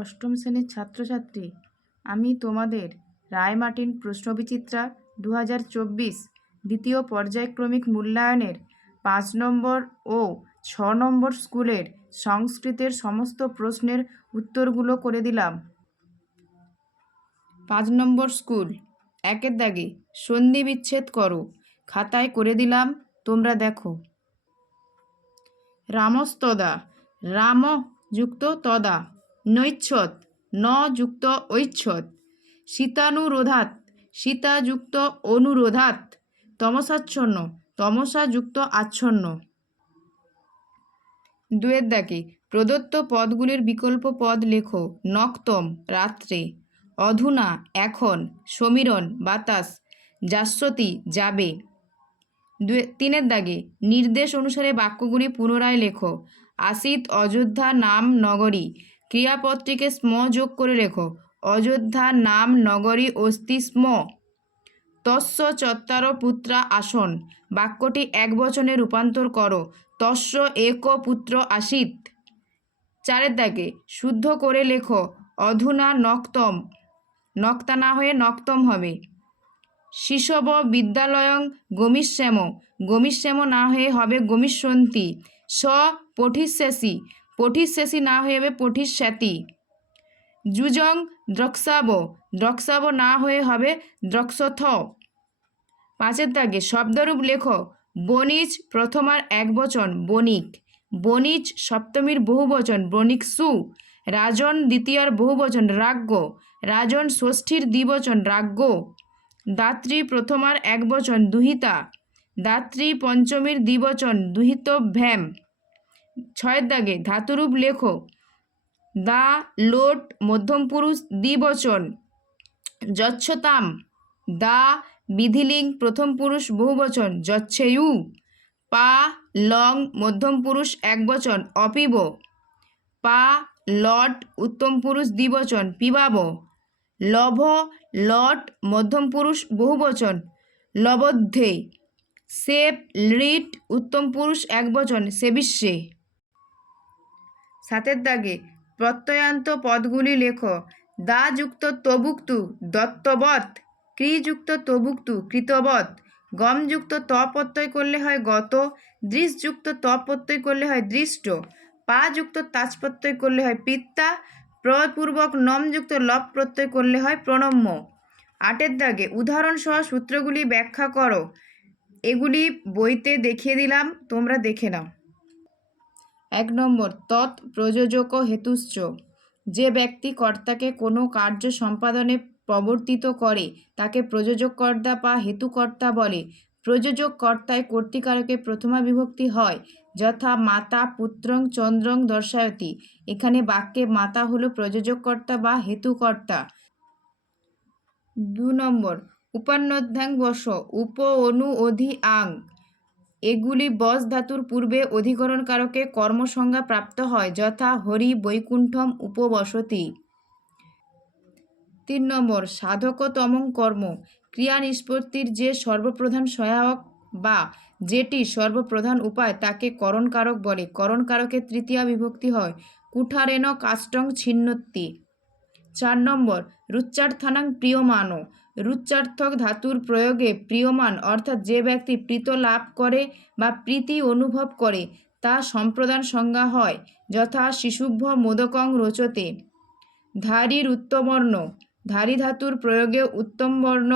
অষ্টম শ্রেণীর ছাত্রছাত্রী, আমি তোমাদের রায়মার্টিন প্রশ্নবিচিত্রা 2024 দ্বিতীয় পর্যায়ক্রমিক মূল্যায়নের 5 নম্বর ও 6 নম্বর স্কুলের সংস্কৃতের সমস্ত প্রশ্নের উত্তরগুলো করে দিলাম। 5 নম্বর স্কুল, 1-এর দাগে সন্ধি বিচ্ছেদ করো। খাতায় করে দিলাম, তোমরা দেখো। রামস্তদা, রাম যুক্ত তদা, নৈচ্ছদ, ন যুক্ত ঐচ্ছদ, শীতানুরোধাৎ, সীতা যুক্ত অনুরোধাৎ, তমসাচ্ছন্ন, তমসা যুক্ত আচ্ছন্ন। 2-এর দাগে প্রদত্ত পদগুলির বিকল্প পদ লেখো। নক্তম, রাত্রে, অধুনা, এখন, সমীরণ, বাতাস, যাস্যতি, যাবে। 3-এর দাগে নির্দেশ অনুসারে বাক্যগুলি পুনরায় লেখো। আসিত অযোধ্যা নাম নগরী, ক্রিয়াপদটিকে স্ম যোগ করে লেখো। অযোধ্যা নাম নগরী অস্তি স্ম। তস্য চত্বর পুত্রা আসন, বাক্যটি একবচনে রূপান্তর করো। তস্য এক পুত্র আসিত। 4-এর দাগে শুদ্ধ করে লেখো। অধুনা নক্তম, নক্তা না হয়ে নক্তম হবে। শিশব বিদ্যালয়ং গমিষ্যাম, গমিষ্যাম না হয়ে হবে গমিষ্যন্তি। স পঠিষ্যসি, পঠিষ্যসি না হয়ে হবে পঠিষ্যতি। যুজং দ্রক্সাব, দ্রক্সাব না হয়ে হবে দ্রক্সথ। 5-এর দাগে শব্দরূপ লেখো। বণিজ প্রথমার একবচন বণিক, বণিজ সপ্তমীর বহুবচন বণিকসু, রাজন দ্বিতীয়ার বহুবচন রাজ্ঞ, রাজন ষষ্ঠীর দ্বিবচন রাজ্ঞ, দাত্রী প্রথমার একবচন দুহিতা, দাত্রী পঞ্চমীর দ্বিবচন দুহিতভ্যাম। 6-এর দাগে ধাতুরূপ লেখো। দা, লোট মধ্যম পুরুষ দ্বিবচন যচ্ছতাম, দা বিধিলিঙ্গ প্রথম পুরুষ বহুবচন যচ্ছেয়ু, পা লং মধ্যম পুরুষ একবচন অপিব, পা লট উত্তম পুরুষ দ্বিবচন পিবাব, লভ লট মধ্যম পুরুষ বহুবচন লবদ্ধে, সেপ লিট উত্তম পুরুষ একবচন সেবিষ্যে। 7-এর দাগে প্রত্যয়ান্ত পদগুলি লেখো। দা যুক্ত তবুক্তু দত্তবৎ, ক্রি যুক্ত তবুক্তু কৃতবৎ, গম যুক্ত ত প্রত্যয় করলে হয় গত, দৃশ যুক্ত ত প্রত্যয় করলে হয় দৃষ্ট, পা যুক্ত তাজ প্রত্যয় করলে হয় পিত্তা, প্রপূর্বক নম যুক্ত লপ প্রত্যয় করলে হয় প্রণম্য। 8-এর দাগে উদাহরণ সহ সূত্রগুলি ব্যাখ্যা করো। এগুলি বইতে দেখিয়ে দিলাম, তোমরা দেখে নাও। 1 নম্বর, তৎ প্রযোজক হেতুশ্চ, যে ব্যক্তি কর্তাকে কোনো কার্য সম্পাদনে প্রবর্তিত করে তাকে প্রযোজক কর্তা বা হেতুকর্তা বলে। প্রযোজক কর্তায় কর্তৃকারকে প্রথমা বিভক্তি হয়, যথা মাতা পুত্রং চন্দ্রং দর্শায়তি। এখানে বাক্যে মাতা হলো প্রযোজক কর্তা বা হেতুকর্তা। 2 নম্বর, উপান্নধ্যাং বস, উপ অনু অধি আং, এগুলি বস ধাতুর পূর্বে অধিকরণ কারকে কর্মসংজ্ঞা প্রাপ্ত হয়, যথা হরি বৈকুণ্ঠম উপবসতি। 3 নম্বর, সাধকতমং কর্ম, ক্রিয়া নিষ্পত্তির যে সর্বপ্রধান সহায়ক বা যেটি সর্বপ্রধান উপায় তাকে করণকারক বলে। করণকারকের তৃতীয়া বিভক্তি হয় কুঠারেণ কাষ্ঠং ছিন্নতি। 4 নম্বর, রুচ্চার্থানাং প্রিয়মাণো, রুচ্চার্থক ধাতুর প্রয়োগে প্রিয়মান অর্থাৎ যে ব্যক্তি প্রীত লাভ করে বা প্রীতি অনুভব করে তা সম্প্রদান সংজ্ঞা হয়, যথা শিশুভ্য মোদকং রোচতে। ধারীর উত্তমবর্ণ, ধারী ধাতুর প্রয়োগে উত্তম বর্ণ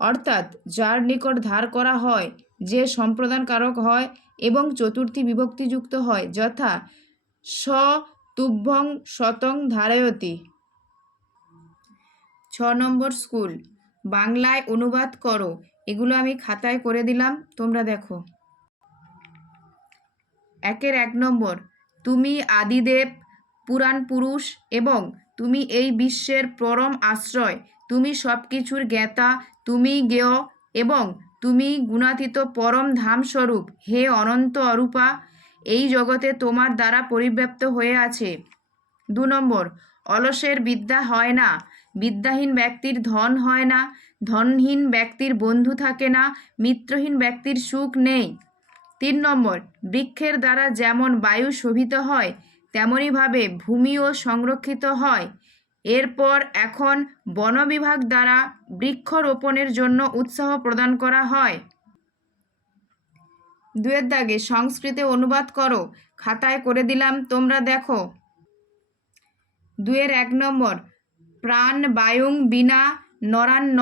অর্থাৎ যার নিকট ধার করা হয় যে সম্প্রদান কারক হয় এবং চতুর্থী বিভক্তিযুক্ত হয়, যথা স তুভ্যং শতং ধারয়তি। 6 নম্বর স্কুল, বাংলায় অনুবাদ করো। এগুলো আমি খাতায় করে দিলাম, তোমরা দেখো। 1 নম্বর, তুমি আদিদেব পুরাণ পুরুষ এবং তুমি এই বিশ্বের পরম আশ্রয়, তুমি সব কিছুর জ্ঞাতা, তুমি জ্ঞেয় এবং তুমি গুণাতীত পরম ধামস্বরূপ। হে অনন্ত অরূপা, এই জগতে তোমার দ্বারা পরিব্যাপ্ত হয়ে আছে। 2 নম্বর, অলসের বিদ্যা হয় না, বিদ্যাহীন ব্যক্তির ধন হয় না, ধনহীন ব্যক্তির বন্ধু থাকে না, মিত্রহীন ব্যক্তির সুখ নেই। 3 নম্বর, বৃক্ষের দ্বারা যেমন বায়ু শোভিত হয় তেমনইভাবে ভূমিও সংরক্ষিত হয়। এরপর এখন বন বিভাগ দ্বারা বৃক্ষরোপণের জন্য উৎসাহ প্রদান করা হয়। 2 দাগে সংস্কৃতে অনুবাদ করো, খাতায় করে দিলাম, তোমরা দেখো। 2-1 নম্বর, প্রাণ বায়ুং বিনা নরান্ন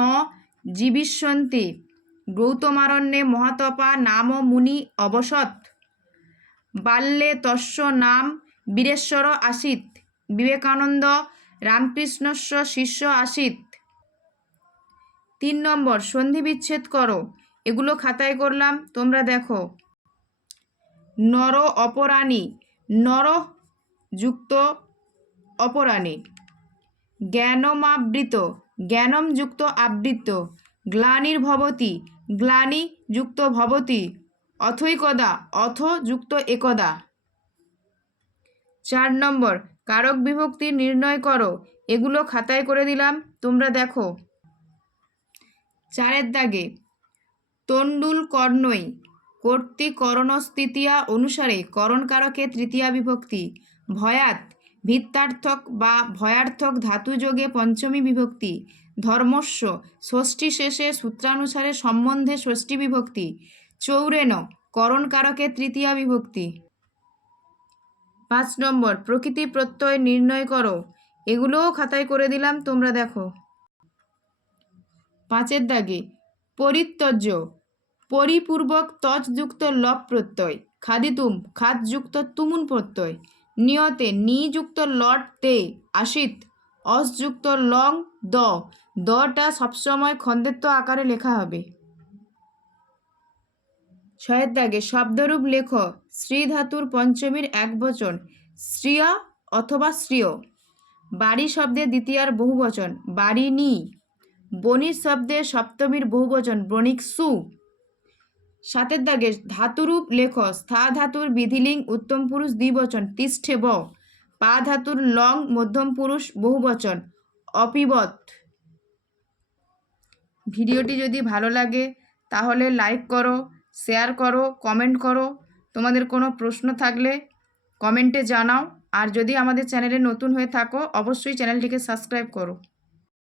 জীবিষ্যন্তি গৌতমারণ্যে মহাতপা নাম মুনি অবসৎ বাল্যে তস্য নাম বীরেশ্বর আসিত বিবেকানন্দ রামকৃষ্ণস্য শিষ্য আসিত। 3 নম্বর, সন্ধি বিচ্ছেদ করো, এগুলো খাতায় করলাম, তোমরা দেখো। নর অপরাণী, নর যুক্ত অপরাণী। জ্ঞানমাবৃত, জ্ঞানম যুক্ত আবৃত। গ্লানির্ভবতি, গ্লানি যুক্ত ভবতি। অথৈকদা, অথ যুক্ত একদা। 4 নম্বর, কারক বিভক্তি নির্ণয় করো, এগুলো খাতায় করে দিলাম, তোমরা দেখো। 4 দাগে তণ্ডুল কর্ণই কর্তৃকরণস্থিতিয়া অনুসারে করণকারকে তৃতীয়া বিভক্তি। ভয়াত, ভিত্তার্থক বা ভয়ার্থক ধাতুযোগে পঞ্চমী বিভক্তি। ধর্মস্য, ষষ্ঠী শেষে সূত্রানুসারে সম্বন্ধে ষষ্ঠী বিভক্তি। চৌরেণ, করণকারকে তৃতীয়া বিভক্তি। 5 নম্বর, প্রকৃতি প্রত্যয় নির্ণয় করো, এগুলোও খাতায় করে দিলাম, তোমরা দেখো। 5 দাগে পরিত্যজ্য, পরিপূর্বক তজযুক্ত লপ প্রত্যয়। খাদিতুম, খাদযুক্ত তুমুন প্রত্যয়। নিয়তে, নিযুক্ত লট তে আসিত অসযুক্ত লং দ, দটা সবসময় খন্দেত্ব আকারে লেখা হবে। 6 দাগে শব্দরূপ লেখো, শ্রী ধাতুর পঞ্চমীর একবচন শ্রিয় অথবা শ্রিয়। বাড়ি শব্দে দ্বিতীয়ার বহুবচন বাড়িনি। বণিক শব্দে সপ্তমীর বহুবচন বণিকসু। 7 দাগে ধাতুরূপ লেখো, স্থা ধাতুর বিধিলিং উত্তম পুরুষ দ্বিবচন তিষ্ঠেব। পা ধাতুর লং মধ্যম পুরুষ বহুবচন অপিবৎ। ভিডিওটি যদি ভালো লাগে তাহলে লাইক করো, শেয়ার করো, কমেন্ট করো। তোমাদের কোনো প্রশ্ন থাকলে কমেন্টে জানাও। আর যদি আমাদের চ্যানেলে নতুন হয়ে থাকো অবশ্যই চ্যানেলটিকে সাবস্ক্রাইব করো।